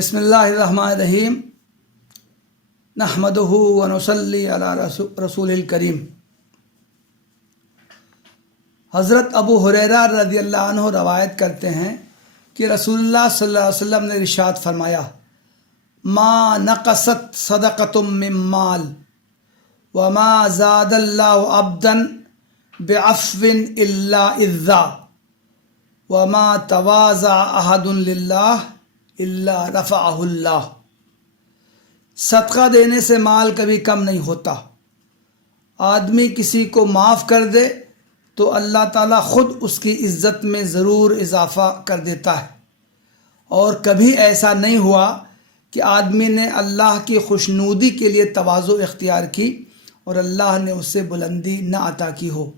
بسم اللہ الرحمن الرحیم نحمدہ و نصلی علی رسول الکریم۔ حضرت ابو ہریرہ رضی اللہ عنہ روایت کرتے ہیں کہ رسول اللہ صلی اللہ علیہ وسلم نے ارشاد فرمایا، ما نقصت صدقۃ من مال وما زاد اللہ عبدا بعفو الا عزا وما تواضع احد للہ الا رفعہ اللہ۔ صدقہ دینے سے مال کبھی کم نہیں ہوتا۔ آدمی کسی کو معاف کر دے تو اللہ تعالیٰ خود اس کی عزت میں ضرور اضافہ کر دیتا ہے، اور کبھی ایسا نہیں ہوا کہ آدمی نے اللہ کی خوشنودی کے لیے تواضع اختیار کی اور اللہ نے اسے بلندی نہ عطا کی ہو۔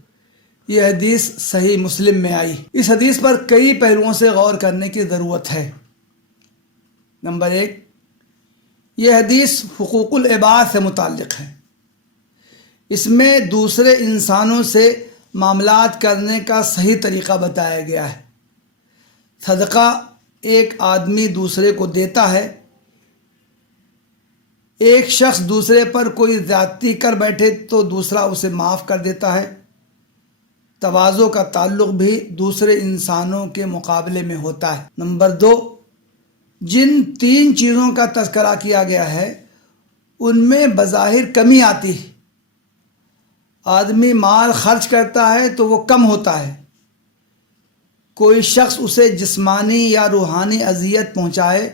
یہ حدیث صحیح مسلم میں آئی۔ اس حدیث پر کئی پہلوؤں سے غور کرنے کی ضرورت ہے۔ نمبر 1، یہ حدیث حقوق العباد سے متعلق ہے۔ اس میں دوسرے انسانوں سے معاملات کرنے کا صحیح طریقہ بتایا گیا ہے۔ صدقہ ایک آدمی دوسرے کو دیتا ہے۔ ایک شخص دوسرے پر کوئی زیادتی کر بیٹھے تو دوسرا اسے معاف کر دیتا ہے۔ تواضع کا تعلق بھی دوسرے انسانوں کے مقابلے میں ہوتا ہے۔ نمبر 2، جن 3 چیزوں کا تذکرہ کیا گیا ہے ان میں بظاہر کمی آتی ہے۔ آدمی مال خرچ کرتا ہے تو وہ کم ہوتا ہے۔ کوئی شخص اسے جسمانی یا روحانی اذیت پہنچائے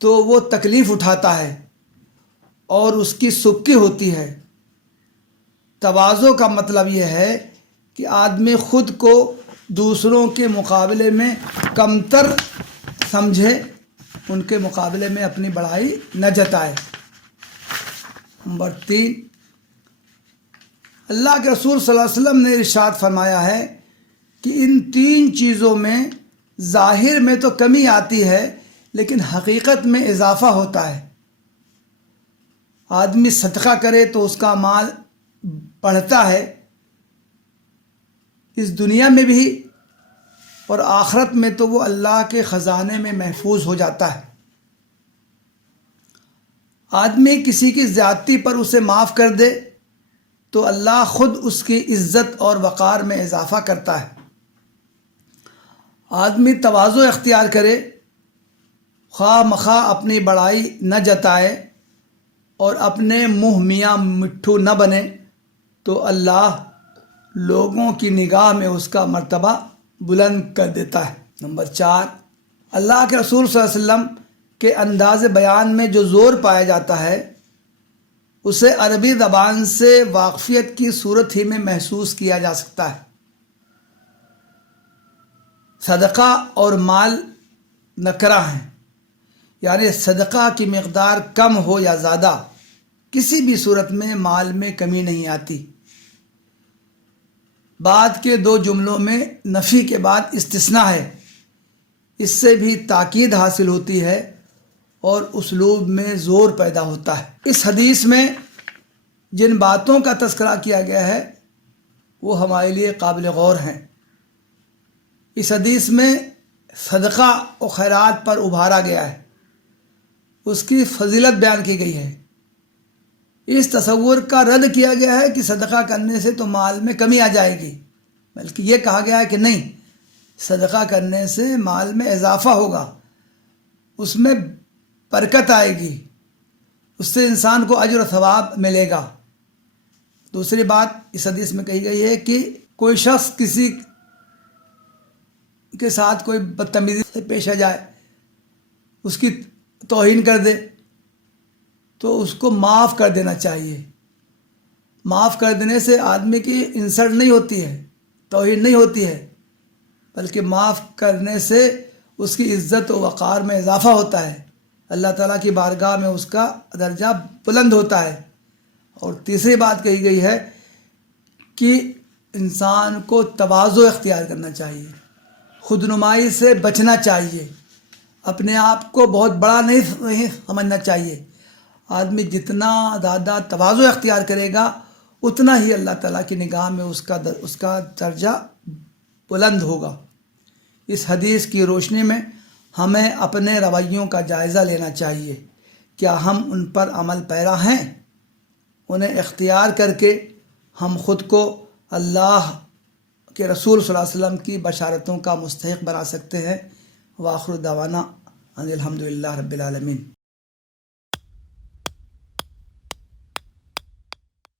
تو وہ تکلیف اٹھاتا ہے اور اس کی سبکی ہوتی ہے۔ تواضع کا مطلب یہ ہے کہ آدمی خود کو دوسروں کے مقابلے میں کمتر سمجھے، ان کے مقابلے میں اپنی بڑائی نہ جتائے۔ نمبر 3، اللہ کے رسول صلی اللہ علیہ وسلم نے ارشاد فرمایا ہے کہ ان 3 چیزوں میں ظاہر میں تو کمی آتی ہے لیکن حقیقت میں اضافہ ہوتا ہے۔ آدمی صدقہ کرے تو اس کا مال بڑھتا ہے، اس دنیا میں بھی، اور آخرت میں تو وہ اللہ کے خزانے میں محفوظ ہو جاتا ہے۔ آدمی کسی کی زیادتی پر اسے معاف کر دے تو اللہ خود اس کی عزت اور وقار میں اضافہ کرتا ہے۔ آدمی تواضع اختیار کرے، خواہ مخواہ اپنی بڑائی نہ جتائے اور اپنے منہ میاں مٹھو نہ بنے تو اللہ لوگوں کی نگاہ میں اس کا مرتبہ بلند کر دیتا ہے۔ نمبر 4، اللہ کے رسول صلی اللہ علیہ وسلم کے انداز بیان میں جو زور پایا جاتا ہے اسے عربی زبان سے واقفیت کی صورت ہی میں محسوس کیا جا سکتا ہے۔ صدقہ اور مال نکرہ ہیں، یعنی صدقہ کی مقدار کم ہو یا زیادہ، کسی بھی صورت میں مال میں کمی نہیں آتی۔ بعد کے 2 جملوں میں نفی کے بعد استثناء ہے، اس سے بھی تاکید حاصل ہوتی ہے اور اسلوب میں زور پیدا ہوتا ہے۔ اس حدیث میں جن باتوں کا تذکرہ کیا گیا ہے وہ ہمارے لیے قابل غور ہیں۔ اس حدیث میں صدقہ و خیرات پر ابھارا گیا ہے، اس کی فضیلت بیان کی گئی ہے۔ اس تصور کا رد کیا گیا ہے کہ صدقہ کرنے سے تو مال میں کمی آ جائے گی، بلکہ یہ کہا گیا ہے کہ نہیں، صدقہ کرنے سے مال میں اضافہ ہوگا، اس میں برکت آئے گی، اس سے انسان کو اجر و ثواب ملے گا۔ دوسری بات اس حدیث میں کہی گئی ہے کہ کوئی شخص کسی کے ساتھ کوئی بدتمیزی سے پیش آ جائے، اس کی توہین کر دے تو اس کو معاف کر دینا چاہیے۔ معاف کر دینے سے آدمی کی انسلٹ نہیں ہوتی ہے، توہین نہیں ہوتی ہے، بلکہ معاف کرنے سے اس کی عزت و وقار میں اضافہ ہوتا ہے، اللہ تعالیٰ کی بارگاہ میں اس کا درجہ بلند ہوتا ہے۔ اور تیسری بات کہی گئی ہے کہ انسان کو تواضع اختیار کرنا چاہیے، خود نمائی سے بچنا چاہیے، اپنے آپ کو بہت بڑا نہیں سمجھنا چاہیے۔ آدمی جتنا زیادہ تواضع اختیار کرے گا اتنا ہی اللہ تعالیٰ کی نگاہ میں اس کا درجہ بلند ہوگا۔ اس حدیث کی روشنی میں ہمیں اپنے رویوں کا جائزہ لینا چاہیے. کیا ہم ان پر عمل پیرا ہیں؟ انہیں اختیار کر کے ہم خود کو اللہ کے رسول صلی اللہ علیہ وسلم کی بشارتوں کا مستحق بنا سکتے ہیں. وآخر دعوانا ان الحمدللہ رب العالمین.